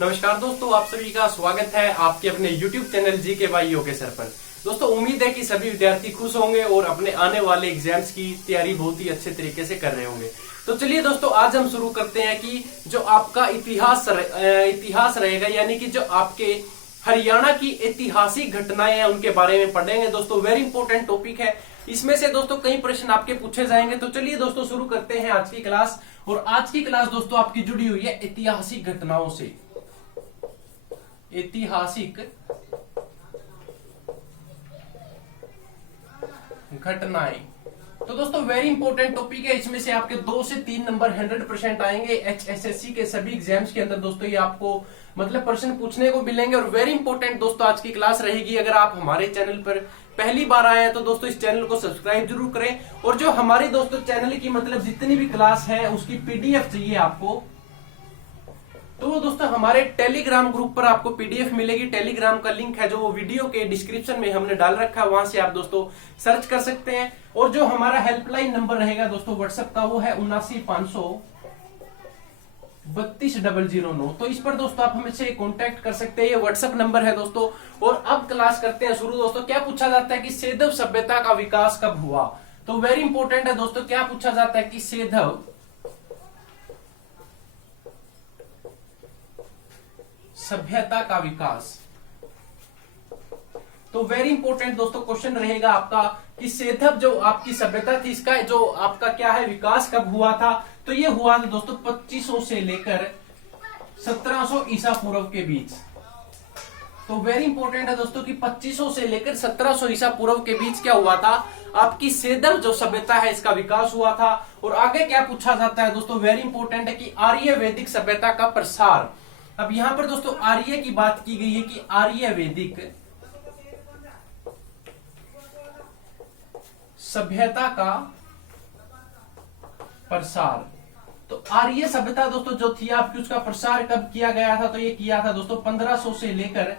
नमस्कार दोस्तों, आप सभी का स्वागत है आपके अपने YouTube channel GK by Yogeshwar पर। दोस्तों उम्मीद है कि सभी विद्यार्थी खुश होंगे और अपने आने वाले एग्जाम्स की तैयारी बहुत ही अच्छे तरीके से कर रहे होंगे। तो चलिए दोस्तों, आज हम शुरू करते हैं कि जो आपका इतिहास रहेगा, यानी कि जो आपके हरियाणा की ऐतिहासिक घटनाएं हैं उनके बारे में पढ़ेंगे। दोस्तों वेरी इंपॉर्टेंट टॉपिक है, इसमें से दोस्तों कई प्रश्न आपके पूछे जाएंगे। तो चलिए दोस्तों शुरू करते हैं आज की क्लास। और आज की क्लास दोस्तों आपकी जुड़ी हुई है ऐतिहासिक घटनाओं से। ऐतिहासिक घटनाएं तो दोस्तों वेरी इंपॉर्टेंट टॉपिक है, इसमें से आपके 2 से 3 नंबर 100% आएंगे। HSSC के सभी एग्जाम्स के अंदर दोस्तों ये आपको मतलब प्रश्न पूछने को मिलेंगे। और वेरी इंपॉर्टेंट दोस्तों आज की क्लास रहेगी। अगर आप हमारे चैनल पर पहली बार आए हैं तो दोस्तों इस चैनल को सब्सक्राइब जरूर करें। और जो हमारे दोस्तों चैनल की मतलब जितनी भी क्लास है उसकी PDF चाहिए आपको, तो वो दोस्तों हमारे टेलीग्राम ग्रुप पर आपको PDF मिलेगी। टेलीग्राम का लिंक है जो वो वीडियो के डिस्क्रिप्शन में हमने डाल रखा है, वहां से आप दोस्तों सर्च कर सकते हैं। और जो हमारा हेल्पलाइन नंबर रहेगा दोस्तों व्हाट्सएप का, वो है 79 500 32 009। तो इस पर दोस्तों आप हमसे कांटेक्ट कर सकते हैं, ये व्हाट्सएप नंबर है दोस्तों। और अब क्लास करते हैं शुरू। दोस्तों क्या पूछा जाता है कि सेधव सभ्यता का विकास कब हुआ। तो वेरी इंपॉर्टेंट है दोस्तों, क्या पूछा जाता है कि सेधव सभ्यता का विकास। तो वेरी इंपॉर्टेंट दोस्तों क्वेश्चन रहेगा आपका कि सेधव जो आपकी सभ्यता थी, इसका जो आपका क्या है विकास कब हुआ था। तो ये हुआ था दोस्तों 2500 से लेकर 1700 ईसा पूर्व के बीच। तो वेरी इंपॉर्टेंट है दोस्तों कि 2500 से लेकर 1700 ईसा पूर्व के बीच क्या हुआ था, आपकी सेधव जो सभ्यता है इसका विकास हुआ था। और आगे क्या पूछा जाता है दोस्तों, वेरी इंपॉर्टेंट है कि आर्य वैदिक सभ्यता का प्रसार। अब यहां पर दोस्तों आर्य की बात की गई है कि आर्य वैदिक सभ्यता का प्रसार। तो आर्य सभ्यता दोस्तों जो थी आपकी, उसका प्रसार कब किया गया था। तो ये किया था दोस्तों 1500 से लेकर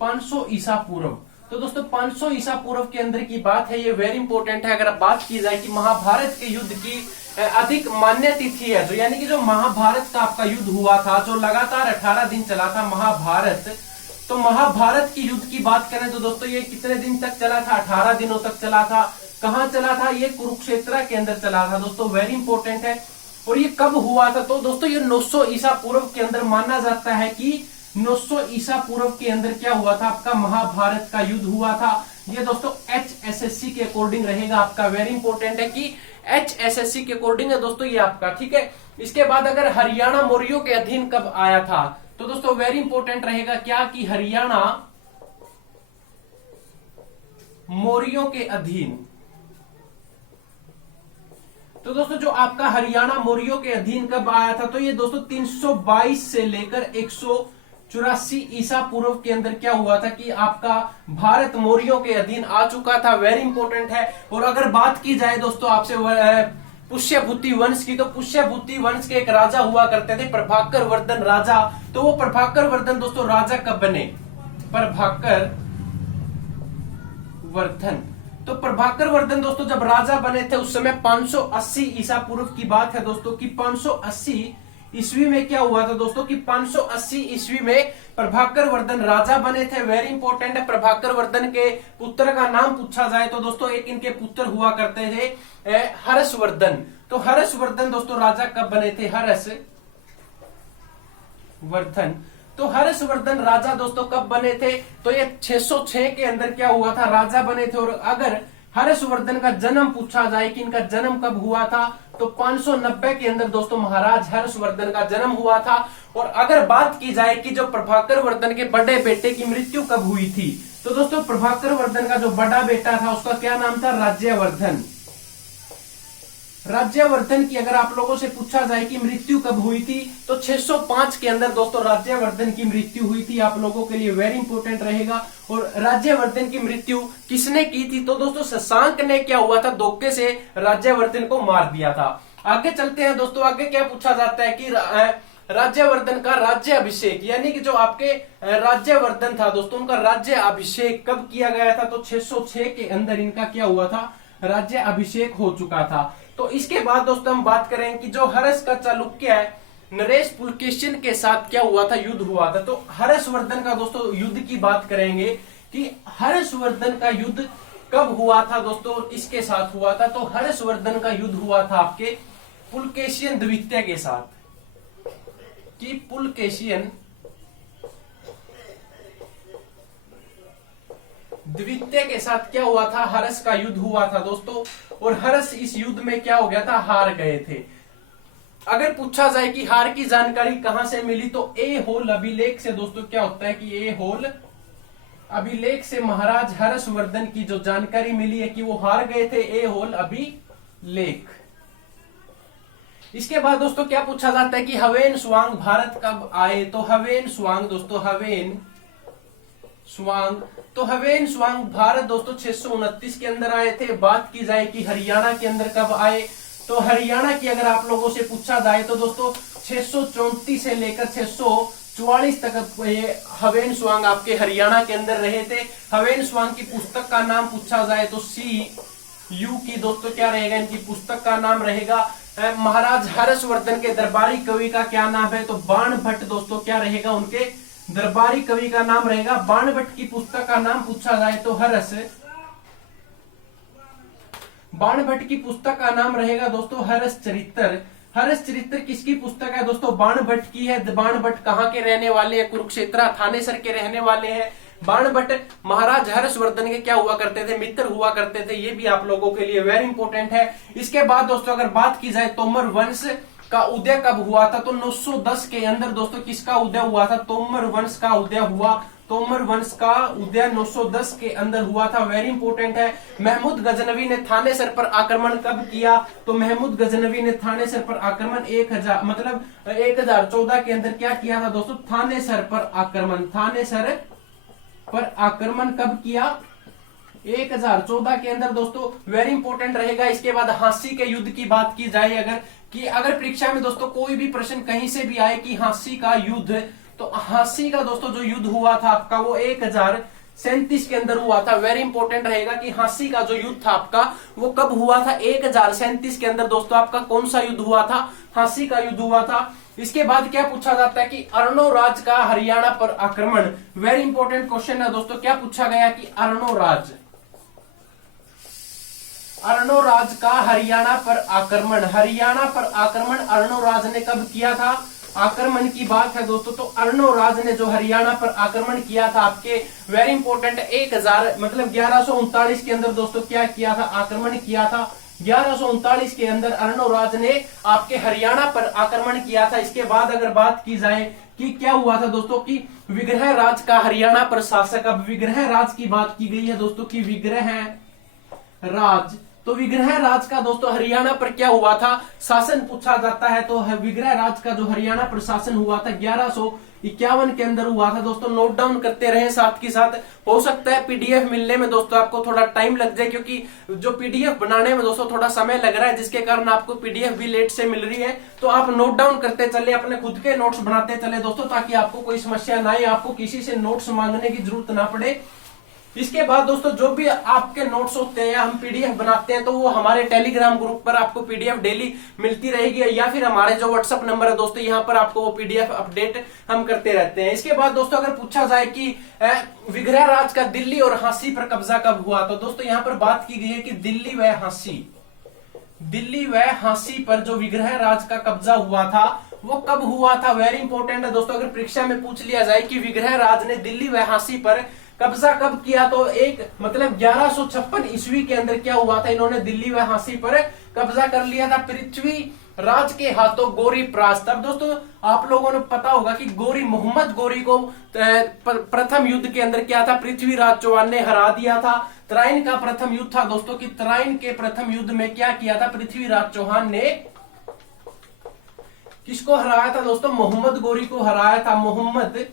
500 ईसा पूर्व। तो दोस्तों 500 ईसा पूर्व के अंदर की बात है, ये वेरी इंपॉर्टेंट है। अगर बात की जाए कि महाभारत के युद्ध की अधिक मान्य तिथि है, जो यानी कि जो महाभारत का आपका युद्ध हुआ था, जो लगातार 18 दिन चला था महाभारत। तो महाभारत की युद्ध की बात करें तो दोस्तों ये कितने दिन तक चला था, 18 दिनों तक चला था। कहां चला था, ये कुरुक्षेत्र के अंदर चला था दोस्तों, वेरी इंपॉर्टेंट है। और ये कब हुआ था, तो दोस्तों ये 900 ईसा पूर्व के अंदर माना जाता है कि 900 ईसा पूर्व के अंदर क्या हुआ था, आपका महाभारत का युद्ध हुआ था। ये दोस्तों HSSC के अकॉर्डिंग रहेगा आपका, वेरी इंपॉर्टेंट है कि HSSC के अकॉर्डिंग है दोस्तों ये आपका, ठीक है। इसके बाद अगर हरियाणा मौर्यों के अधीन कब आया था, तो दोस्तों वेरी इंपॉर्टेंट रहेगा क्या कि हरियाणा मौर्यों के अधीन। तो दोस्तों जो आपका हरियाणा मौर्यों के अधीन कब आया था, तो ये दोस्तों 322 से लेकर 184 ईसा पूर्व के अंदर क्या हुआ था कि आपका भारत मौर्यों के अधीन आ चुका था, वेरी इंपॉर्टेंट है। और अगर बात की जाए दोस्तों आपसे पुष्यभूति वंश की, तो पुष्यभूति वंश के एक राजा हुआ करते थे प्रभाकर वर्धन राजा। तो वो प्रभाकर वर्धन दोस्तों राजा कब बने, प्रभाकर वर्धन। तो प्रभाकर वर्धन दोस्तों जब राजा बने थे उस समय 580 ईसा पूर्व की बात है दोस्तों कि 580 ईस्वी में क्या हुआ था दोस्तों कि 580 ईस्वी में प्रभाकर वर्धन राजा बने थे, वेरी इंपॉर्टेंट है। प्रभाकर वर्धन के पुत्र का नाम पूछा जाए तो दोस्तों एक इनके पुत्र हुआ करते थे हर्षवर्धन। तो हर्षवर्धन दोस्तों राजा कब बने थे, हर्षवर्धन। तो हर्षवर्धन राजा दोस्तों कब बने थे, तो ये 606 के अंदर क्या हुआ था, राजा बने थे। और अगर हर्षवर्धन का जन्म पूछा जाए कि इनका जन्म कब हुआ था, तो 590 के अंदर दोस्तों महाराज हर्षवर्धन का जन्म हुआ था। और अगर बात की जाए कि जो प्रभाकर वर्धन के बड़े बेटे की मृत्यु कब हुई थी, तो दोस्तों प्रभाकर वर्धन का जो बड़ा बेटा था उसका क्या नाम था, राज्यवर्धन। राज्यवर्धन की अगर आप लोगों से पूछा जाए कि मृत्यु कब हुई थी, तो 605 के अंदर दोस्तों राज्यवर्धन की मृत्यु हुई थी, आप लोगों के लिए वेरी इंपॉर्टेंट रहेगा। और राज्यवर्धन की मृत्यु किसने की थी, तो दोस्तों शशांक ने क्या हुआ था, धोखे से राज्यवर्धन को मार दिया था। आगे चलते हैं दोस्तों, आगे क्या पूछा जाता है कि राज्यवर्धन का राज्य अभिषेक, यानी कि जो आपके राज्यवर्धन था दोस्तों उनका राज्य अभिषेक कब किया गया था, तो 606 के अंदर इनका क्या हुआ था, राज्य अभिषेक हो चुका था। तो इसके बाद दोस्तों हम बात करें कि जो हर्ष का चालुक्य है नरेश पुलकेशिन के साथ क्या हुआ था, युद्ध हुआ था। तो हर्षवर्धन का दोस्तों युद्ध की बात करेंगे कि हर्षवर्धन का युद्ध कब हुआ था दोस्तों, किसके साथ हुआ था। तो हर्षवर्धन का युद्ध हुआ था आपके पुलकेशियन द्वितीय के साथ, कि पुलकेशियन द्वितीय के साथ क्या हुआ था, हर्ष का युद्ध हुआ था दोस्तों। और हर्ष इस युद्ध में क्या हो गया था, हार गए थे। अगर पूछा जाए कि हार की जानकारी कहां से मिली, तो ए होल अभिलेख से दोस्तों क्या होता है कि ए होल अभिलेख से महाराज हर्षवर्धन की जो जानकारी मिली है कि वो हार गए थे, ए होल अभिलेख। इसके बाद दोस्तों क्या पूछा जाता है कि हवेन स्वांग भारत कब आए। तो हवेन स्वांग दोस्तों, हवेन स्वांग भारत दोस्तों 629 के अंदर आए थे। बात की जाए कि हरियाणा के अंदर कब आए, तो हरियाणा की अगर आप लोगों से पूछा जाए तो दोस्तों 634 से लेकर 644 तक ये हवेन स्वांग आपके हरियाणा के अंदर रहे थे। हवेन स्वांग की पुस्तक का नाम पूछा जाए तो CU की दोस्तों क्या रहेगा, इनकी पुस्तक का नाम रहेगा। महाराज हर्षवर्धन के दरबारी कवि का क्या नाम है, तो बाणभट्ट दोस्तों क्या रहेगा, उनके दरबारी कवि का नाम रहेगा। बाणभट्ट की पुस्तक का नाम पूछा जाए तो बाणभट्ट की पुस्तक का नाम रहेगा दोस्तों हर्ष चरित्र। हर्ष चरित्र किसकी पुस्तक है दोस्तों, बाणभट्ट की है। बाणभट्ट कहाँ के रहने वाले हैं, कुरुक्षेत्र थानेसर के रहने वाले हैं। बाणभट्ट महाराज हर्षवर्धन के क्या हुआ करते थे, मित्र हुआ करते थे। ये भी आप लोगों के लिए वेरी इंपॉर्टेंट है। इसके बाद दोस्तों अगर बात की जाए तोमर वंश का उदय कब हुआ था, तो 910 के अंदर दोस्तों किसका उदय हुआ था, तोमर वंश का उदय हुआ। तोमर वंश का उदय 910 के अंदर हुआ था, वेरी इंपॉर्टेंट है। महमूद गजनवी ने थानेसर पर आक्रमण कब किया, तो महमूद गजनवी ने थानेसर पर आक्रमण 1014 के अंदर क्या किया था दोस्तों, थानेसर पर आक्रमण। थानेसर पर आक्रमण कब किया, 1014 के अंदर दोस्तों, वेरी इंपॉर्टेंट रहेगा। इसके बाद हाँसी के युद्ध की बात की जाए अगर परीक्षा में दोस्तों कोई भी प्रश्न कहीं से भी आए कि हाँसी का युद्ध, तो हाँसी का दोस्तों जो युद्ध हुआ था आपका वो 1037 के अंदर हुआ था। वेरी इंपॉर्टेंट रहेगा कि हाँसी का जो युद्ध था आपका वो कब हुआ था, 1037 के अंदर दोस्तों आपका कौन सा युद्ध हुआ था, हाँसी का युद्ध हुआ था। इसके बाद क्या पूछा जाता है कि अर्णोराज का हरियाणा पर आक्रमण, वेरी इंपॉर्टेंट क्वेश्चन है दोस्तों। क्या पूछा गया कि अर्णोराज का हरियाणा पर आक्रमण, हरियाणा पर आक्रमण अर्णोराज ने कब किया था, आक्रमण की बात है दोस्तों। तो अर्णोराज ने जो हरियाणा पर आक्रमण किया था आपके, वेरी इंपॉर्टेंट, 1139 के अंदर दोस्तों क्या किया था, आक्रमण किया था। 1139 के अंदर अर्णोराज ने आपके हरियाणा पर आक्रमण किया था। इसके बाद अगर बात की जाए कि क्या हुआ था दोस्तों कि विग्रह राज का हरियाणा पर शासक, अब विग्रह राज की बात की गई है दोस्तों कि विग्रह राज, तो विग्रह राज का दोस्तों हरियाणा पर क्या हुआ था, शासन पूछा जाता है। तो विग्रह राज का जो हरियाणा पर शासन हुआ था 1151 के अंदर हुआ था दोस्तों। नोट डाउन करते रहे साथ के साथ। हो सकता है पीडीएफ मिलने में दोस्तों आपको थोड़ा टाइम लग जाए, क्योंकि जो पीडीएफ बनाने में दोस्तों थोड़ा समय लग रहा है, जिसके कारण आपको पीडीएफ भी लेट से मिल रही है। तो आप नोट डाउन करते चले, अपने खुद के नोट्स बनाते चले दोस्तों, ताकि आपको कोई समस्या ना आए, आपको किसी से नोट्स मांगने की जरूरत ना पड़े। इसके बाद दोस्तों जो भी आपके नोट्स होते हैं या हम पीडीएफ बनाते हैं, तो वो हमारे टेलीग्राम ग्रुप पर आपको पीडीएफ डेली मिलती रहेगी, या फिर हमारे जो व्हाट्सएप नंबर है दोस्तों यहाँ पर आपको वो पीडीएफ अपडेट हम करते रहते हैं। इसके बाद दोस्तों अगर पूछा जाए कि विग्रह राज का दिल्ली और हाँसी पर कब्जा कब हुआ, तो दोस्तों यहाँ पर बात की गई है कि दिल्ली व हाँसी पर जो विग्रह राज का कब्जा हुआ था वो कब हुआ था, वेरी इंपॉर्टेंट है दोस्तों। अगर परीक्षा में पूछ लिया जाए कि विग्रह राज ने दिल्ली व हाँसी पर कब्जा कब किया, तो 1156 ईस्वी के अंदर क्या हुआ था, इन्होंने दिल्ली व हाँसी पर कब्जा कर लिया था पृथ्वी राज के हाथों गोरी प्रास्त। अब दोस्तों आप लोगों ने पता होगा कि मोहम्मद गोरी को प्रथम युद्ध के अंदर क्या था, पृथ्वीराज चौहान ने हरा दिया था। तराइन का प्रथम युद्ध था दोस्तों कि तराइन के प्रथम युद्ध में क्या किया था, पृथ्वीराज चौहान ने किसको हराया था दोस्तों, मोहम्मद गोरी को हराया था। मोहम्मद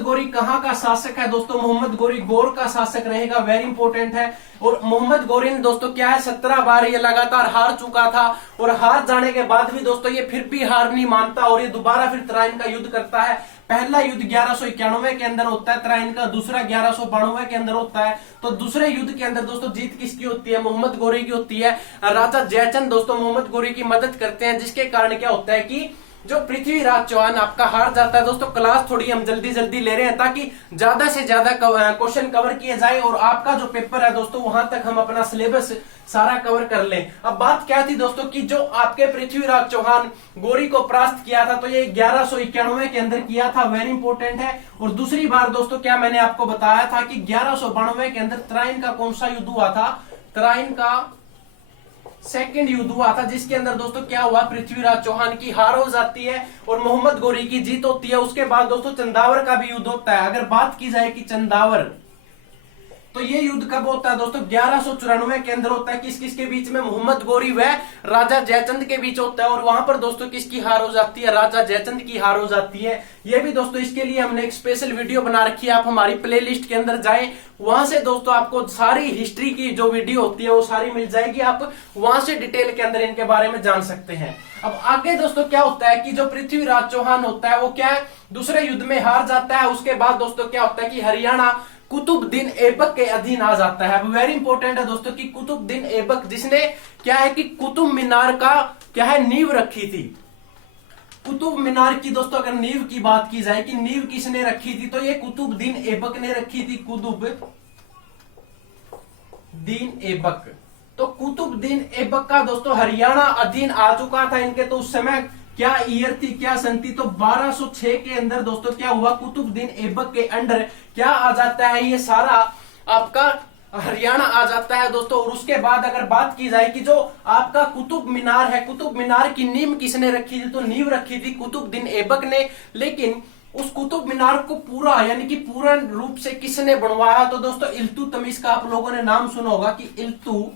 गोरी कहां का शासक है दोस्तों, मोहम्मद गोरी गौर का शासक रहेगा, वेरी इंपॉर्टेंट है। और मोहम्मद गोरी ने दोस्तों क्या है 17 बार ये लगातार हार चुका था, और हार जाने के बाद भी दोस्तों ये फिर भी हार नहीं मानता और ये दोबारा फिर तराइन का युद्ध करता है। पहला युद्ध 1191 के अंदर होता है, तराइन का दूसरा 1192 के अंदर होता है। तो दूसरे युद्ध के अंदर दोस्तों जीत किसकी होती है? मोहम्मद गोरी की होती है। राजा जयचंद दोस्तों मोहम्मद गोरी की मदद करते हैं, जिसके कारण क्या होता है कि जो पृथ्वीराज चौहान आपका हार जाता है। दोस्तों क्लास थोड़ी हम जल्दी जल्दी ले रहे हैं ताकि ज्यादा से ज्यादा क्वेश्चन कवर किए जाए और आपका जो पेपर है दोस्तों वहां तक हम अपना सिलेबस सारा कवर कर लें। अब बात क्या थी दोस्तों कि जो आपके पृथ्वीराज चौहान गोरी को परास्त किया था तो ये 1191 के अंदर किया था, वेरी इंपॉर्टेंट है। और दूसरी बार दोस्तों क्या मैंने आपको बताया था कि 1192 के अंदर तराइन का कौन सा युद्ध हुआ था? तराइन का सेकंड युद्ध हुआ था, जिसके अंदर दोस्तों क्या हुआ? पृथ्वीराज चौहान की हार हो जाती है और मोहम्मद गोरी की जीत होती है। उसके बाद दोस्तों चंदावर का भी युद्ध होता है। अगर बात की जाए कि चंदावर, तो ये युद्ध कब होता है दोस्तों? 1194 के अंदर होता है। किस किस के बीच में? मोहम्मद गोरी व राजा जयचंद के बीच होता है। और वहां पर दोस्तों किसकी हार हो जाती है? राजा जयचंद की हार हो जाती है। ये भी दोस्तों इसके लिए हमने एक स्पेशल वीडियो बना रखी है, आप हमारी प्लेलिस्ट के अंदर जाएं, वहां से दोस्तों आपको सारी हिस्ट्री की जो वीडियो होती है वो सारी मिल जाएगी, आप वहां से डिटेल के अंदर इनके बारे में जान सकते हैं। अब आगे दोस्तों क्या होता है कि जो पृथ्वीराज चौहान होता है वो क्या है? दूसरे युद्ध में हार जाता है। उसके बाद दोस्तों क्या होता है कि हरियाणा कुतुबुद्दीन ऐबक के अधीन आ जाता है। अब वेरी इंपॉर्टेंट है दोस्तों कि कुतुबुद्दीन ऐबक, जिसने क्या है कि कुतुब मीनार का क्या है नींव रखी थी। कुतुब मीनार की दोस्तों अगर नींव की बात की जाए कि नींव किसने रखी थी, तो ये कुतुबुद्दीन ऐबक ने रखी थी। कुतुबुद्दीन ऐबक, तो कुतुबुद्दीन ऐबक का दोस्तों हरियाणा अधीन आ चुका था इनके। तो उस समय क्या ईयर थी, क्या सन थी? तो 1206 के अंदर दोस्तों क्या हुआ? कुतुबुद्दीन ऐबक के अंडर क्या आ जाता है? ये सारा आपका हरियाणा आ जाता है दोस्तों। और उसके बाद अगर बात की जाए कि जो आपका कुतुब मीनार है, कुतुब मीनार की नींव किसने रखी थी? तो नींव रखी थी कुतुबुद्दीन ऐबक ने। लेकिन उस कुतुब मीनार को पूरा यानी कि पूर्ण रूप से किसने बनवाया? तो दोस्तों इल्तुतमिश का आप लोगों ने नाम सुना होगा कि इल्तुतमिश।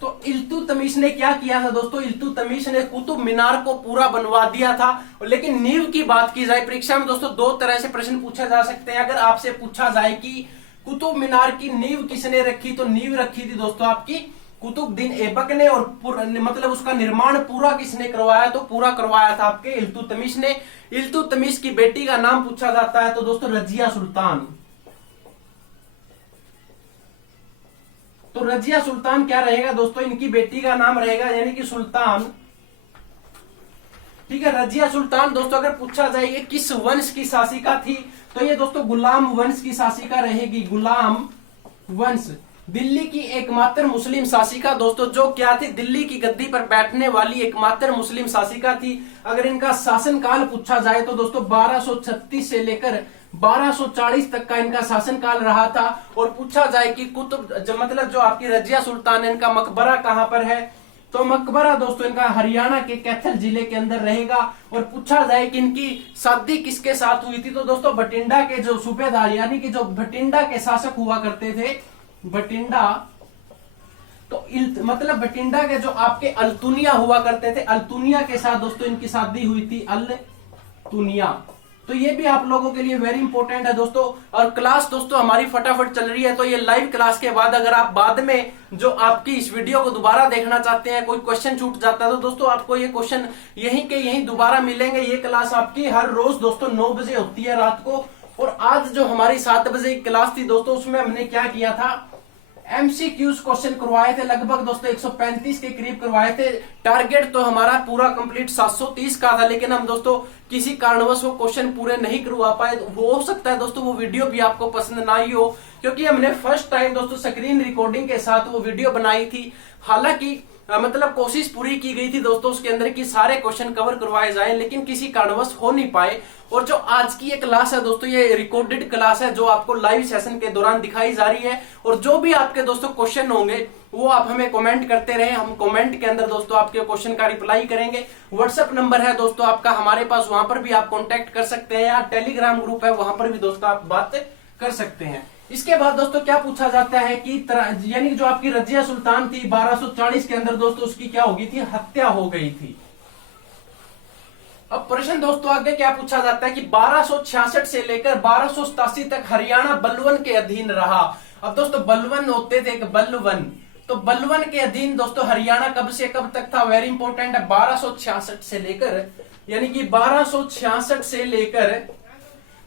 तो इल्तुतमिश ने क्या किया था दोस्तों? इल्तुतमिश ने कुतुब मीनार को पूरा बनवा दिया था। लेकिन नींव की बात की जाए, परीक्षा में दोस्तों दो तरह से प्रश्न पूछे जा सकते हैं। अगर आपसे पूछा जाए कि कुतुब मीनार की नींव किसने रखी, तो नींव रखी थी दोस्तों आपकी कुतुबुद्दीन ऐबक ने। और मतलब उसका निर्माण पूरा किसने करवाया? तो पूरा करवाया था आपके इल्तुतमिश ने। इल्तुतमिश की बेटी का नाम पूछा जाता है तो दोस्तों रजिया सुल्तान। तो रजिया सुल्तान क्या रहेगा दोस्तों? इनकी बेटी का नाम रहेगा यानी कि सुल्तान। ठीक है, रजिया सुल्तान दोस्तों अगर पूछा जाए ये किस वंश की शासिका थी, तो ये दोस्तों गुलाम वंश की शासिका रहेगी। गुलाम वंश दिल्ली की एकमात्र मुस्लिम शासिका दोस्तों, जो क्या थी? दिल्ली की गद्दी पर बैठने वाली एकमात्र मुस्लिम शासिका थी। अगर इनका शासनकाल पूछा जाए तो दोस्तों 1236 से लेकर 1240 तक का इनका शासनकाल रहा था। और पूछा जाए कि मतलब जो आपकी रजिया सुल्तान है, इनका मकबरा कहां पर है? तो मकबरा दोस्तों इनका हरियाणा के कैथल जिले के अंदर रहेगा। और पूछा जाए कि इनकी शादी किसके साथ हुई थी, तो दोस्तों भटिंडा के जो सूबेदार यानी कि जो भटिंडा के शासक हुआ करते थे, भटिंडा, तो मतलब भटिंडा के जो आपके अल्तुनिया हुआ करते थे, अल्तुनिया के साथ दोस्तों इनकी शादी हुई थी, अल्तुनिया। तो ये भी आप लोगों के लिए वेरी इंपॉर्टेंट है दोस्तों। और क्लास दोस्तों हमारी फटाफट चल रही है, तो ये लाइव क्लास के बाद अगर आप बाद में जो आपकी इस वीडियो को दोबारा देखना चाहते हैं, कोई क्वेश्चन छूट जाता है, तो दोस्तों आपको ये क्वेश्चन यहीं के यहीं दोबारा मिलेंगे। ये क्लास आपकी हर रोज दोस्तों 9 बजे होती है रात को। और आज जो हमारी 7 बजे की क्लास थी दोस्तों, उसमें हमने क्या किया था? एमसीक्यूज क्वेश्चन करवाए थे, लगभग दोस्तों 135 के करीब करवाए थे। टारगेट तो हमारा पूरा कंप्लीट 730 का था, लेकिन हम दोस्तों किसी कारणवश वो क्वेश्चन पूरे नहीं करवा पाए। वो हो सकता है दोस्तों वो वीडियो भी आपको पसंद ना ही हो, क्योंकि हमने फर्स्ट टाइम दोस्तों स्क्रीन रिकॉर्डिंग के साथ वो वीडियो बनाई थी। हालांकि मतलब कोशिश पूरी की गई थी दोस्तों उसके अंदर कि सारे क्वेश्चन कवर करवाए जाएं, लेकिन किसी कारणवश हो नहीं पाए। और जो आज की ये क्लास है दोस्तों, ये रिकॉर्डेड क्लास है जो आपको लाइव सेशन के दौरान दिखाई जा रही है। और जो भी आपके दोस्तों क्वेश्चन होंगे वो आप हमें कमेंट करते रहे, हम कमेंट के अंदर दोस्तों आपके क्वेश्चन का रिप्लाई करेंगे। व्हाट्सएप नंबर है दोस्तों आपका हमारे पास, वहां पर भी आप कॉन्टेक्ट कर सकते हैं, या टेलीग्राम ग्रुप है वहां पर भी दोस्तों आप बात कर सकते हैं। इसके बाद दोस्तों क्या पूछा जाता है कि यानी जो आपकी रजिया सुल्तान थी 1240 के अंदर दोस्तों उसकी क्या हो गई थी? हत्या हो गई थी। अब प्रश्न दोस्तों आगे क्या पूछा जाता है कि 1266 से लेकर 1287 तक हरियाणा बलवन के अधीन रहा। अब दोस्तों बलवन होते थे एक बलवन, तो बलवन के अधीन दोस्तों हरियाणा कब से कब तक था? वेरी इंपॉर्टेंट है, 1266 से लेकर यानी कि 1266 से लेकर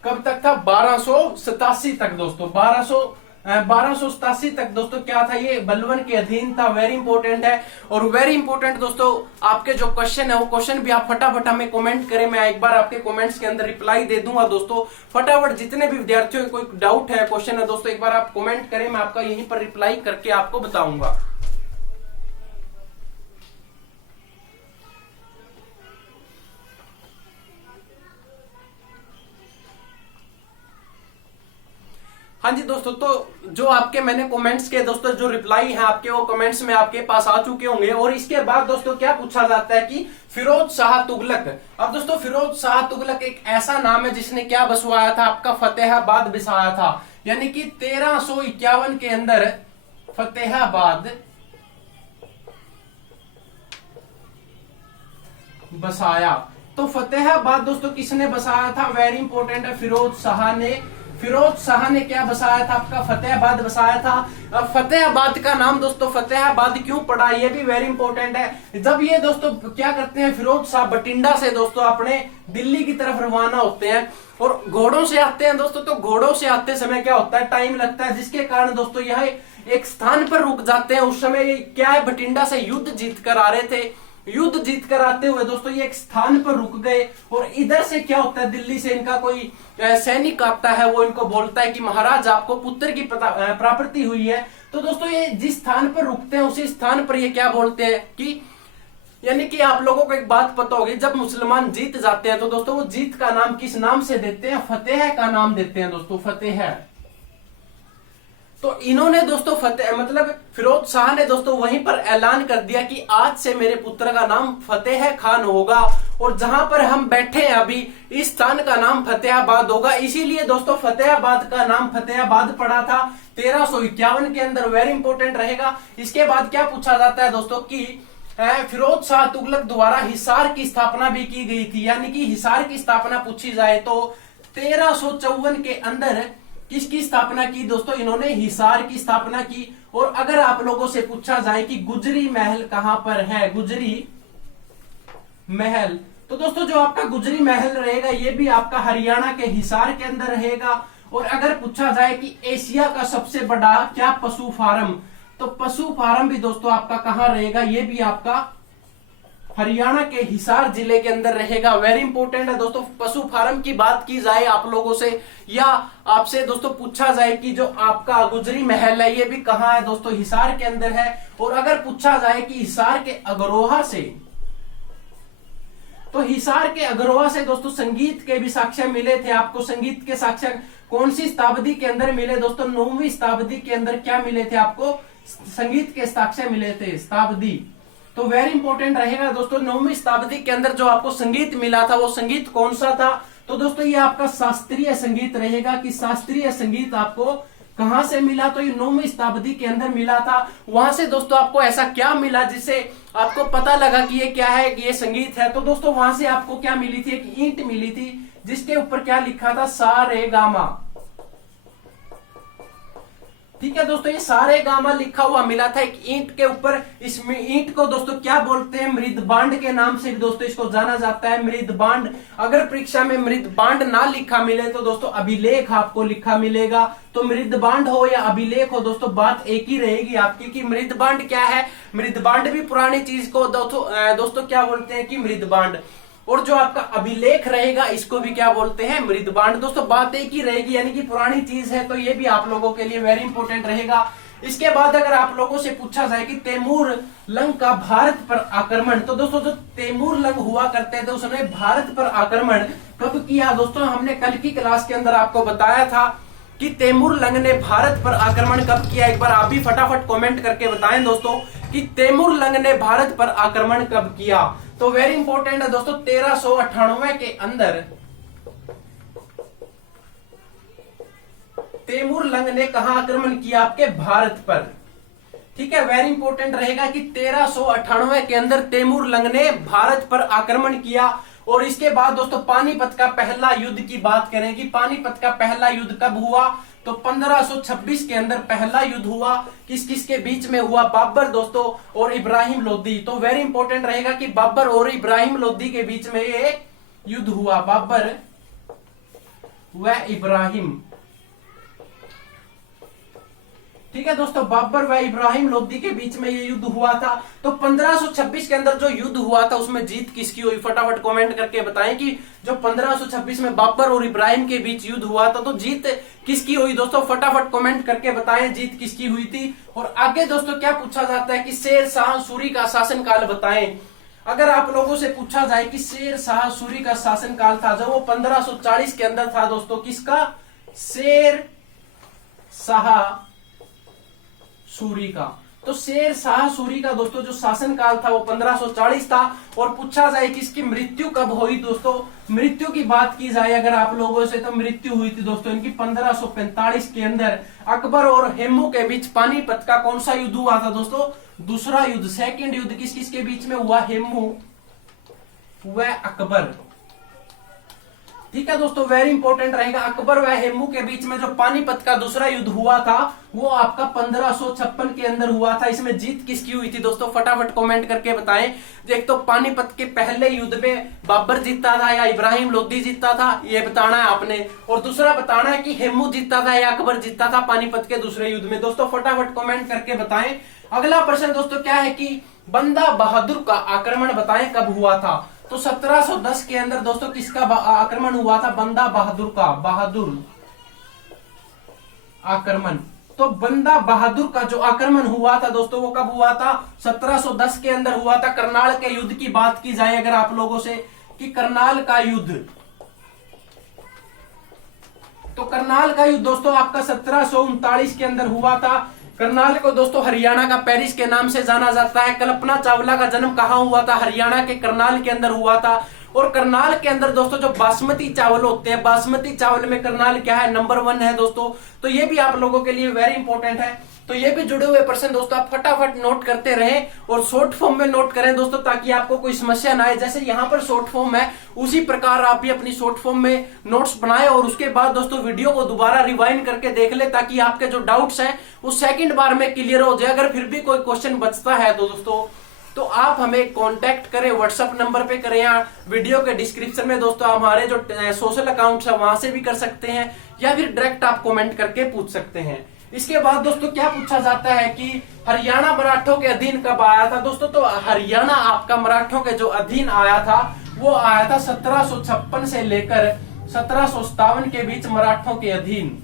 कब तक था, 1287 तक दोस्तों, 1287 तक दोस्तों क्या था, ये बलबन के अधीन था। वेरी इंपॉर्टेंट है। और वेरी इंपॉर्टेंट दोस्तों आपके जो क्वेश्चन है वो क्वेश्चन भी आप फटाफट हमें कमेंट करें, मैं एक बार आपके कमेंट्स के अंदर रिप्लाई दे दूंगा दोस्तों। फटाफट जितने भी विद्यार्थियों को कोई डाउट है, क्वेश्चन है दोस्तों, एक बार आप कमेंट करें, मैं आपका यहीं पर रिप्लाई करके आपको बताऊंगा। हाँ जी दोस्तों, तो जो आपके मैंने कमेंट्स के दोस्तों जो रिप्लाई है आपके, वो कमेंट्स में आपके पास आ चुके होंगे। और इसके बाद दोस्तों क्या पूछा जाता है कि फिरोज शाह तुगलक। अब दोस्तों फिरोज शाह तुगलक एक ऐसा नाम है जिसने क्या बसवाया था, आपका फतेहाबाद बसाया था। यानी कि 1351 के अंदर फतेहाबाद बसाया। तो फतेहाबाद दोस्तों किसने बसाया था, वेरी इंपॉर्टेंट है, फिरोज शाह ने। फिरोज शाह ने क्या बसाया था, आपका फतेहाबाद बसाया था। फतेहाबाद का नाम दोस्तों फतेहाबाद क्यों पड़ा, ये भी वेरी इंपॉर्टेंट है। जब ये दोस्तों क्या करते हैं, फिरोज शाह बठिंडा से दोस्तों अपने दिल्ली की तरफ रवाना होते हैं और घोड़ों से आते हैं दोस्तों। तो घोड़ों से आते समय क्या होता है, टाइम लगता है, जिसके कारण दोस्तों यह एक स्थान पर रुक जाते हैं। उस समय क्या है, बठिंडा से युद्ध जीत कर आ रहे थे। युद्ध जीत कर आते हुए दोस्तों ये एक स्थान पर रुक गए। और इधर से क्या होता है, दिल्ली से इनका कोई सैनिक आता है, वो इनको बोलता है कि महाराज आपको पुत्र की प्राप्ति हुई है। तो दोस्तों ये जिस स्थान पर रुकते हैं उसी स्थान पर ये क्या बोलते हैं कि, यानी कि आप लोगों को एक बात पता होगी, जब मुसलमान जीत जाते हैं तो दोस्तों वो जीत का नाम किस नाम से देते हैं, फतेह का नाम देते हैं दोस्तों, फतेह। तो इन्होंने दोस्तों फतेह मतलब फिरोज शाह ने दोस्तों वहीं पर ऐलान कर दिया कि आज से मेरे पुत्र का नाम फतेह खान होगा। और जहां पर हम बैठे हैं अभी, इस स्थान का नाम फतेहाबाद होगा। इसीलिए दोस्तों फतेहाबाद का नाम फतेहाबाद पड़ा था 1351 के अंदर। वेरी इंपॉर्टेंट रहेगा। इसके बाद क्या पूछा जाता है दोस्तों कि फिरोज शाह तुगलक द्वारा हिसार की स्थापना भी की गई थी। यानी कि हिसार की स्थापना पूछी जाए तो 1354 के अंदर किसकी स्थापना की दोस्तों, इन्होंने हिसार की स्थापना की। और अगर आप लोगों से पूछा जाए कि गुजरी महल कहां पर है, गुजरी महल, तो दोस्तों जो आपका गुजरी महल रहेगा ये भी आपका हरियाणा के हिसार के अंदर रहेगा। और अगर पूछा जाए कि एशिया का सबसे बड़ा क्या पशु फार्म, तो पशु फार्म भी दोस्तों आपका कहां रहेगा, ये भी आपका हरियाणा के हिसार जिले के अंदर रहेगा। वेरी इंपॉर्टेंट है दोस्तों। पशु फार्म की बात की जाए आप लोगों से, या आपसे दोस्तों पूछा जाए कि जो आपका गुजरी महल है ये भी कहां है दोस्तों, हिसार के अंदर है। और अगर पूछा जाए कि हिसार के अग्रोहा से, तो हिसार के अग्रोहा से दोस्तों संगीत के भी साक्ष्य मिले थे आपको। संगीत के साक्ष्य कौन सी शताब्दी के अंदर मिले दोस्तों, 9वीं शताब्दी के अंदर क्या मिले थे आपको, संगीत के साक्ष्य मिले थे, शताब्दी। तो वेरी इंपॉर्टेंट रहेगा दोस्तों, 9वीं शताब्दी के अंदर जो आपको संगीत मिला था वो संगीत कौन सा था, तो दोस्तों ये आपका शास्त्रीय संगीत रहेगा। कि शास्त्रीय संगीत आपको कहां से मिला, तो ये 9वीं शताब्दी के अंदर मिला था। वहां से दोस्तों आपको ऐसा क्या मिला जिससे आपको पता लगा कि ये क्या है, कि ये संगीत है, तो दोस्तों वहां से आपको क्या मिली थी, एक ईंट मिली थी जिसके ऊपर क्या लिखा था, सा रे गा मा। ठीक है दोस्तों, ये सारे गामा लिखा हुआ मिला था एक ईंट के ऊपर। इस ईंट को दोस्तों क्या बोलते हैं, मृदबांड के नाम से दोस्तों इसको जाना जाता है, मृदबांड। अगर परीक्षा में मृदबांड ना लिखा मिले तो दोस्तों अभिलेख आपको लिखा मिलेगा। तो मृदबांड हो या अभिलेख हो दोस्तों बात एक ही रहेगी आपकी कि मृदबांड क्या है। मृदबांड भी पुरानी चीज को दोस्तों क्या बोलते हैं कि मृदबांड। और जो आपका अभिलेख रहेगा इसको भी क्या बोलते हैं, मृदबांड। दोस्तों बात एक ही रहेगी, यानी कि पुरानी चीज है, तो ये भी आप लोगों के लिए वेरी इंपॉर्टेंट रहेगा। इसके बाद अगर आप लोगों से पूछा जाए कि तैमूर लंग का भारत पर आक्रमण, तो दोस्तों जो तैमूर लंग हुआ करते थे उसने भारत पर आक्रमण कब किया दोस्तों, हमने कल की क्लास के अंदर आपको बताया था कि तैमूर लंग ने भारत पर आक्रमण कब किया। एक बार आप भी फटाफट कमेंट करके बताएं दोस्तों कि तैमूर लंग ने भारत पर आक्रमण कब किया। तो वेरी इंपॉर्टेंट है दोस्तों, 1398 के अंदर तैमूर लंग ने कहा आक्रमण किया, आपके भारत पर। ठीक है, वेरी इंपॉर्टेंट रहेगा कि 1398 के अंदर तैमूर लंग ने भारत पर आक्रमण किया। और इसके बाद दोस्तों पानीपत का पहला युद्ध की बात करें कि पानीपत का पहला युद्ध कब हुआ, तो 1526 के अंदर पहला युद्ध हुआ, किस किस के बीच में हुआ? बाबर दोस्तों और इब्राहिम लोदी। तो वेरी इंपॉर्टेंट रहेगा कि बाबर और इब्राहिम लोदी के बीच में ये युद्ध हुआ, बाबर व इब्राहिम। ठीक है दोस्तों, बाबर व इब्राहिम लोदी के बीच में ये युद्ध हुआ था। तो 1526 के अंदर जो युद्ध हुआ था उसमें जीत किसकी हुई? फटाफट कमेंट करके बताएं कि जो 1526 में बाबर और इब्राहिम के बीच युद्ध हुआ था तो जीत किसकी हुई दोस्तों? फटाफट कमेंट करके बताएं जीत किसकी हुई थी। और आगे दोस्तों क्या पूछा जाता है कि शेर शाह सूरी का शासनकाल बताएं। अगर आप लोगों से पूछा जाए कि शेर शाह सूरी का शासनकाल था जो वो 1540 के अंदर था दोस्तों, किसका? शेर शाह सूरी का। तो शेर शाह सूरी का दोस्तों जो शासनकाल था वो 1540 था। और पूछा जाए कि इसकी मृत्यु कब हुई दोस्तों, मृत्यु की बात की जाए अगर आप लोगों से, तो मृत्यु हुई थी दोस्तों इनकी 1545 के अंदर अकबर और हेमू के बीच पानीपत का कौन सा युद्ध हुआ था दोस्तों? दूसरा युद्ध, सेकंड युद्ध किस किस के बीच में हुआ? हेमू व अकबर। ठीक है दोस्तों, वेरी इंपॉर्टेंट रहेगा, अकबर व हेमू के बीच में जो पानीपत का दूसरा युद्ध हुआ था वो आपका 1556 के अंदर हुआ था। इसमें जीत किसकी हुई थी दोस्तों? फटाफट कमेंट करके बताएं। एक तो पानीपत के पहले युद्ध में बाबर जीता था या इब्राहिम लोदी जीता था, ये बताना है आपने। और दूसरा बताना है कि हेमू जीता था या अकबर जीता था पानीपत के दूसरे युद्ध में। दोस्तों फटाफट कमेंट करके बताएं। अगला प्रश्न दोस्तों क्या है कि बंदा बहादुर का आक्रमण बताएं कब हुआ था? तो 1710 के अंदर दोस्तों किसका आक्रमण हुआ था? बंदा बहादुर का, बहादुर आक्रमण। तो बंदा बहादुर का जो आक्रमण हुआ था दोस्तों वो कब हुआ था? 1710 के अंदर हुआ था। करनाल के युद्ध की बात की जाए अगर आप लोगों से कि करनाल का युद्ध, तो करनाल का युद्ध दोस्तों आपका 1739 के अंदर हुआ था। करनाल को दोस्तों हरियाणा का पेरिस के नाम से जाना जाता है। कल्पना चावला का जन्म कहाँ हुआ था? हरियाणा के करनाल के अंदर हुआ था। और करनाल के अंदर दोस्तों जो बासमती चावल होते हैं, बासमती चावल में करनाल क्या है? नंबर 1 है दोस्तों। तो ये भी आप लोगों के लिए वेरी इंपॉर्टेंट है। तो ये भी जुड़े हुए प्रश्न दोस्तों आप फटाफट नोट करते रहें और शॉर्ट फॉर्म में नोट करें दोस्तों, ताकि आपको कोई समस्या ना आए। जैसे यहाँ पर शॉर्ट फॉर्म है उसी प्रकार आप भी अपनी शॉर्ट फॉर्म में नोट्स बनाएं और उसके बाद दोस्तों वीडियो को दोबारा रिवाइंड करके देख ले, ताकि आपके जो डाउट्स हैं वो सेकंड बार में क्लियर हो जाए। अगर फिर भी कोई क्वेश्चन बचता है तो दोस्तों तो आप हमें कांटेक्ट करें, व्हाट्सएप नंबर पे करें या वीडियो के डिस्क्रिप्शन में दोस्तों हमारे जो सोशल अकाउंट्स है वहां से भी कर सकते हैं, या फिर डायरेक्ट आप कमेंट करके पूछ सकते हैं। इसके बाद दोस्तों क्या पूछा जाता है कि हरियाणा मराठों के अधीन कब आया था दोस्तों? तो हरियाणा आपका मराठों के जो अधीन आया था वो आया था 1756 से लेकर 1757 के बीच मराठों के अधीन।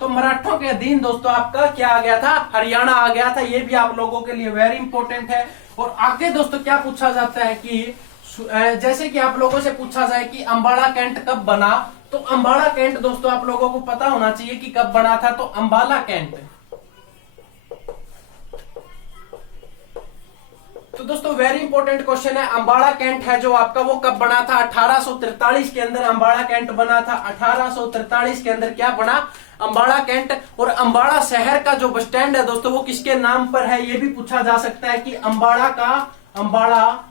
तो मराठों के अधीन दोस्तों आपका क्या आ गया था? हरियाणा आ गया था। ये भी आप लोगों के लिए वेरी इंपॉर्टेंट है। और आगे दोस्तों क्या पूछा जाता है कि जैसे कि आप लोगों से पूछा जाए कि अंबाला कैंट कब बना? तो अंबाला कैंट दोस्तों आप लोगों को पता होना चाहिए कि कब बना था। तो अंबाला कैंट, तो दोस्तों वेरी इंपॉर्टेंट क्वेश्चन है। अंबाला कैंट है जो आपका वो कब बना था? 1843 के अंदर अंबाला कैंट बना था। 1843 के अंदर क्या बना? अंबाला कैंट। और अंबाला शहर का जो बस स्टैंड है दोस्तों वो किसके नाम पर है? ये भी पूछा जा सकता है कि अंबाला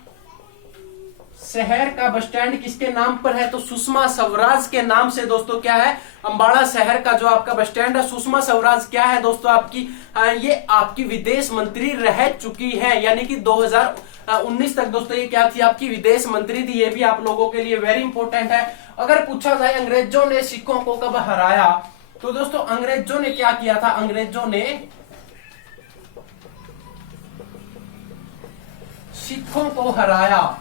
शहर का बस स्टैंड किसके नाम पर है? तो सुषमा स्वराज के नाम से दोस्तों क्या है? अंबाला शहर का जो आपका बस स्टैंड है, सुषमा स्वराज क्या है दोस्तों आपकी ये आपकी विदेश मंत्री रह चुकी है, यानी कि 2019 तक दोस्तों ये क्या थी? आपकी विदेश मंत्री थी। ये भी आप लोगों के लिए वेरी इंपॉर्टेंट है। अगर पूछा जाए अंग्रेजों ने सिखों को कब हराया? तो दोस्तों अंग्रेजों ने क्या किया था? अंग्रेजों ने सिखों को हराया।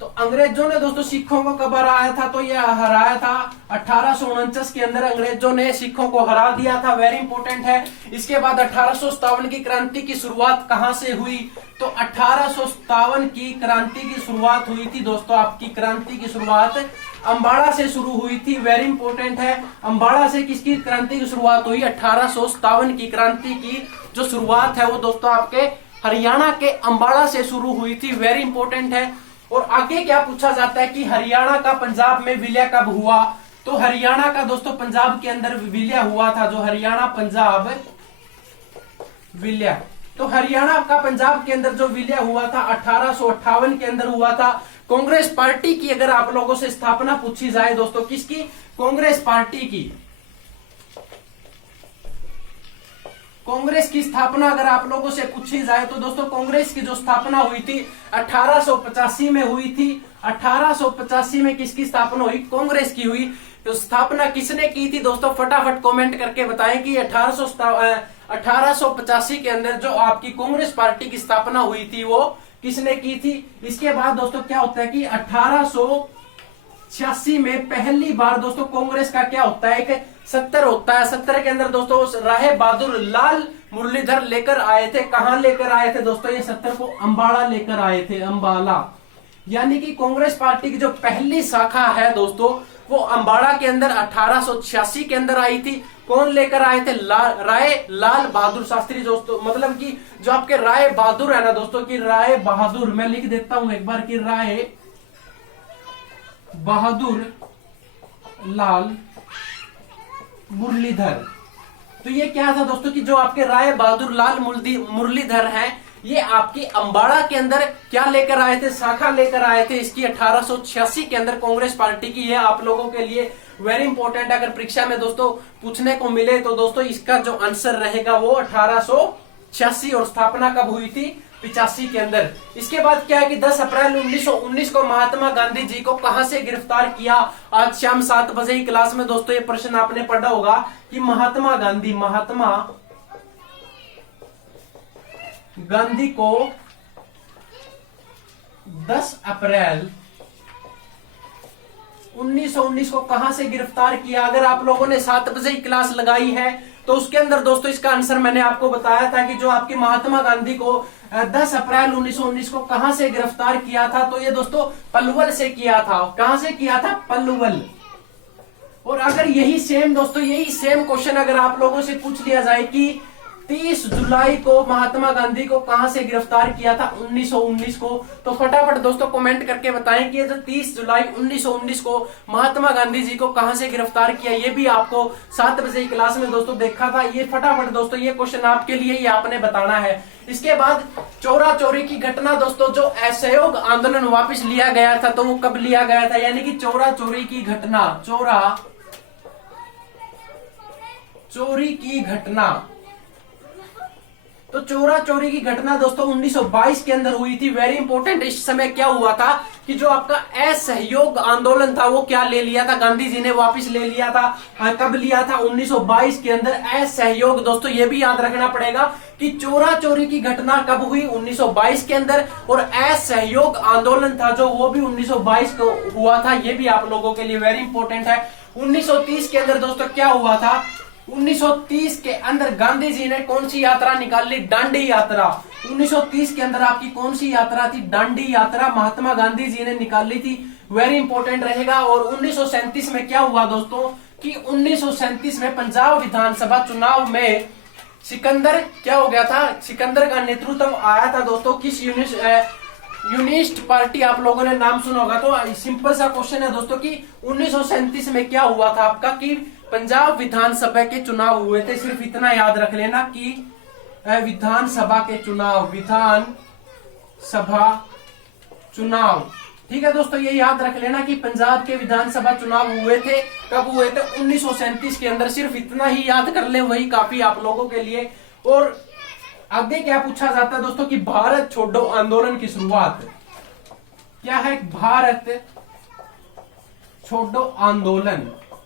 तो अंग्रेजों ने दोस्तों सिखों को कब हराया था? तो ये हराया था 1849 के अंदर अंग्रेजों ने सिखों को हरा दिया था। वेरी इंपॉर्टेंट है। इसके बाद 1857 की क्रांति की शुरुआत कहां से हुई? तो 1857 की क्रांति की शुरुआत हुई थी दोस्तों, आपकी क्रांति की शुरुआत अंबाला से शुरू हुई थी। वेरी इंपॉर्टेंट है। अंबाला से किसकी क्रांति की शुरुआत हुई? 1857 की क्रांति की जो शुरुआत है वो दोस्तों आपके हरियाणा के अंबाला से शुरू हुई थी। वेरी इंपॉर्टेंट है। और आगे क्या पूछा जाता है कि हरियाणा का पंजाब में विलय कब हुआ? तो हरियाणा का दोस्तों पंजाब के अंदर विलय हुआ था, जो हरियाणा पंजाब विलय। तो हरियाणा का पंजाब के अंदर जो विलय हुआ था 1858 के अंदर हुआ था। कांग्रेस पार्टी की अगर आप लोगों से स्थापना पूछी जाए दोस्तों, किसकी? कांग्रेस पार्टी की। कांग्रेस की स्थापना अगर आप लोगों से पूछी जाए तो दोस्तों कांग्रेस की जो स्थापना हुई थी 1885 में हुई थी। 1885 में किसकी स्थापना हुई? कांग्रेस की हुई। तो स्थापना किसने की थी दोस्तों? फटाफट कमेंट करके बताएं कि 1885 के अंदर जो आपकी कांग्रेस पार्टी की स्थापना हुई थी वो किसने की थी। इसके बाद दोस्तों क्या होता है कि 1886 में पहली बार दोस्तों कांग्रेस का क्या होता है, एक सत्तर होता है। सत्तर के अंदर दोस्तों राय बहादुर लाल मुरलीधर लेकर आए थे। कहां लेकर आए थे दोस्तों? ये सत्तर को अंबाला लेकर आए थे, अंबाला। यानी कि कांग्रेस पार्टी की जो पहली शाखा है दोस्तों वो अंबाड़ा के अंदर 1886 के अंदर आई थी। कौन लेकर आए थे? राय लाल बहादुर शास्त्री दोस्तों। मतलब कि जो आपके राय बहादुर है ना दोस्तों, कि राय बहादुर, मैं लिख देता हूं एक बार कि राय बहादुर लाल मुरलीधर। तो ये क्या था दोस्तों कि जो आपके राय बहादुर लाल मुरलीधर हैं, ये आपकी अंबाड़ा के अंदर क्या लेकर आए थे? शाखा लेकर आए थे इसकी 1886 के अंदर कांग्रेस पार्टी की। ये आप लोगों के लिए वेरी इंपॉर्टेंट, अगर परीक्षा में दोस्तों पूछने को मिले तो दोस्तों इसका जो आंसर रहेगा वो 1886। और स्थापना कब हुई थी? 85 के अंदर। इसके बाद क्या है कि 10 अप्रैल 1919 को महात्मा गांधी जी को कहां से गिरफ्तार किया? आज शाम 7 बजे की क्लास में दोस्तों ये प्रश्न आपने पढ़ा होगा कि महात्मा गांधी को 10 अप्रैल 1919 को कहां से गिरफ्तार किया? अगर आप लोगों ने 7 बजे की क्लास लगाई है तो उसके अंदर दोस्तों इसका आंसर मैंने आपको बताया था कि जो आपके महात्मा गांधी को 10 अप्रैल 1919 को कहां से गिरफ्तार किया था, तो ये दोस्तों पलवल से किया था। कहां से किया था? पलवल। और अगर यही सेम क्वेश्चन अगर आप लोगों से पूछ लिया जाए कि 30 जुलाई को महात्मा गांधी को कहां से गिरफ्तार किया था 1919 को, तो फटाफट दोस्तों कमेंट करके बताएं कि ये जो 30 जुलाई 1919 को महात्मा गांधी जी को कहां से गिरफ्तार किया। ये भी आपको 7 बजे की क्लास में दोस्तों देखा था। ये फटाफट दोस्तों ये क्वेश्चन आपके लिए ही आपने बताना है। इसके बाद चोरा चोरी की घटना दोस्तों, जो असहयोग आंदोलन वापस लिया गया था तो वो कब लिया गया था? यानी कि चोरा चोरी की घटना, तो चोरा चोरी की घटना दोस्तों 1922 के अंदर हुई थी। Very important. इस समय क्या हुआ था कि जो आपका असहयोग आंदोलन था वो क्या ले लिया था? गांधी जी ने वापस ले लिया था। कब लिया था? 1922 के अंदर। असहयोग दोस्तों ये भी याद रखना पड़ेगा कि चोरा चोरी की घटना कब हुई? 1922 के अंदर। और असहयोग आंदोलन था जो वो भी 1922 को हुआ था। ये भी आप लोगों के लिए वेरी इंपॉर्टेंट है। 1930 के अंदर दोस्तों क्या हुआ था? 1930 के अंदर गांधी जी ने कौन सी यात्रा निकाली? दांडी यात्रा। 1930 के अंदर आपकी कौन सी यात्रा थी? दांडी यात्रा महात्मा गांधी जी ने निकाली थी। वेरी इंपॉर्टेंट रहेगा। और 1937 में क्या हुआ दोस्तों कि 1937 में पंजाब विधानसभा चुनाव में सिकंदर क्या हो गया था? सिकंदर का नेतृत्व आया था दोस्तों। किस यूनिस्ट पार्टी आप लोगों ने नाम सुना होगा। तो सिंपल सा क्वेश्चन है दोस्तों कि 1937 में क्या हुआ था आपका कि पंजाब विधानसभा के चुनाव हुए थे। सिर्फ इतना याद रख लेना कि विधानसभा के चुनाव, ठीक है दोस्तों, ये याद रख लेना कि पंजाब के विधानसभा चुनाव हुए थे। कब हुए थे? 1937 के अंदर। सिर्फ इतना ही याद कर ले, वही काफी आप लोगों के लिए। और आगे क्या पूछा जाता है दोस्तों कि भारत छोड़ो आंदोलन की शुरुआत क्या है? भारत छोड़ो आंदोलन।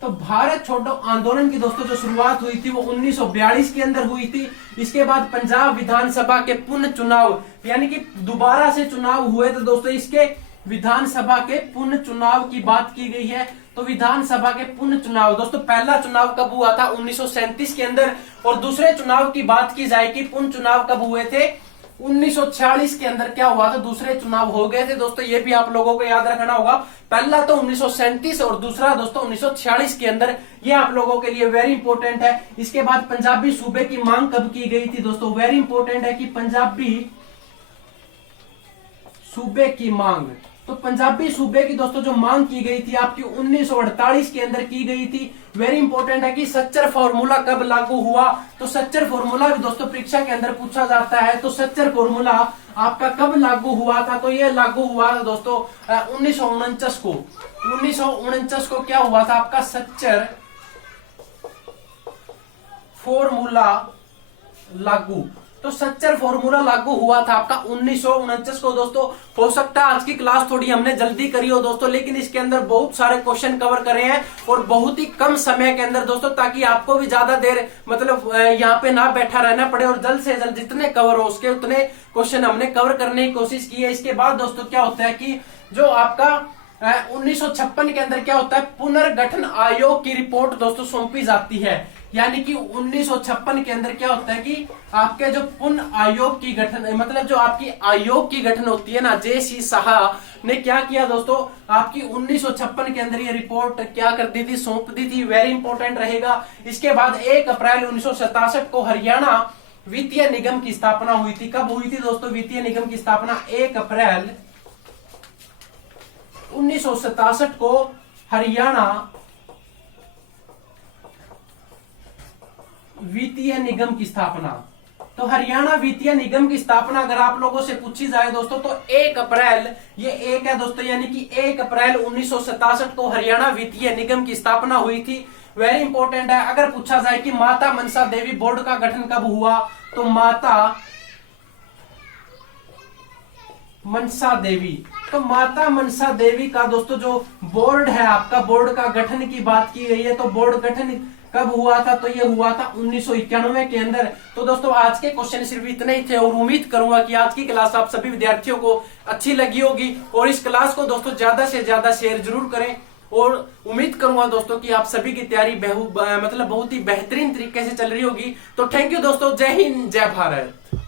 तो भारत छोड़ो आंदोलन की दोस्तों जो शुरुआत हुई थी वो 1942 के अंदर हुई थी। इसके बाद पंजाब विधानसभा के पुनः चुनाव, यानी कि दोबारा से चुनाव हुए थे दोस्तों। इसके विधानसभा के पुनः चुनाव की बात की गई है। तो विधानसभा के पुनः चुनाव दोस्तों, पहला चुनाव कब हुआ था? 1937 के अंदर। और दूसरे चुनाव की बात की जाए कि पुनः चुनाव कब हुए थे? 1946 के अंदर क्या हुआ था? दूसरे चुनाव हो गए थे दोस्तों। ये भी आप लोगों को याद रखना होगा। पहला तो 1937 और दूसरा दोस्तों 1946 के अंदर। ये आप लोगों के लिए वेरी इंपॉर्टेंट है। इसके बाद पंजाबी सूबे की मांग कब की गई थी दोस्तों? वेरी इंपॉर्टेंट है कि पंजाबी सूबे की मांग तो पंजाबी सूबे की दोस्तों जो मांग की गई थी आपकी 1948 के अंदर की गई थी। वेरी इंपॉर्टेंट है कि सच्चर फॉर्मूला कब लागू हुआ, तो सच्चर फॉर्मूला भी दोस्तों परीक्षा के अंदर पूछा जाता है। तो सच्चर फॉर्मूला आपका कब लागू हुआ था, तो ये लागू हुआ था दोस्तों 1949 को। 1949 को क्या हुआ था आपका सच्चर फॉर्मूला लागू। तो सच्चर फॉर्मूला लागू हुआ था आपका 1949 को दोस्तों। हो सकता है आज की क्लास थोड़ी हमने जल्दी करी हो दोस्तों, लेकिन इसके अंदर बहुत सारे क्वेश्चन कवर करे हैं और बहुत ही कम समय के अंदर दोस्तों, ताकि आपको भी ज्यादा देर मतलब यहाँ पे ना बैठा रहना पड़े और जल्द से जल्द जितने कवर हो उसके उतने क्वेश्चन हमने कवर करने की कोशिश की है। इसके बाद दोस्तों क्या होता है कि जो आपका 1956 के अंदर क्या होता है, पुनर्गठन आयोग की रिपोर्ट दोस्तों सौंपी जाती है। यानी कि 1956 के अंदर क्या होता है कि आपके जो पुनः आयोग की गठन मतलब जो आपकी आयोग की गठन होती है ना, जे.सी. शाह ने क्या किया दोस्तों, आपकी 1956 के अंदर ये रिपोर्ट क्या कर दी थी, सौंप दी थी। वेरी इंपॉर्टेंट रहेगा। इसके बाद 1 अप्रैल 1967 को हरियाणा वित्तीय निगम की स्थापना हुई थी। कब हुई थी दोस्तों वित्तीय निगम की स्थापना? 1 अप्रैल 1967 को हरियाणा वित्तीय निगम की स्थापना। तो हरियाणा वित्तीय निगम की स्थापना अगर आप लोगों से पूछी जाए दोस्तों तो 1 अप्रैल, ये 1 है दोस्तों, यानी कि 1 अप्रैल 1967 को हरियाणा वित्तीय निगम की स्थापना हुई थी। वेरी इंपॉर्टेंट है। अगर पूछा जाए कि माता मनसा देवी बोर्ड का गठन कब हुआ, तो माता मनसा देवी, तो माता मनसा देवी का दोस्तों जो बोर्ड है आपका, बोर्ड का गठन की बात की गई है। तो बोर्ड गठन कब हुआ था, तो ये हुआ था 1991 के अंदर। तो दोस्तों आज के क्वेश्चन सिर्फ इतने ही थे और उम्मीद करूंगा कि आज की क्लास आप सभी विद्यार्थियों को अच्छी लगी होगी और इस क्लास को दोस्तों ज्यादा से ज्यादा शेयर जरूर करें। और उम्मीद करूंगा दोस्तों कि आप सभी की तैयारी मतलब बहुत ही बेहतरीन तरीके से चल रही होगी। तो थैंक यू दोस्तों, जय हिंद जय भारत।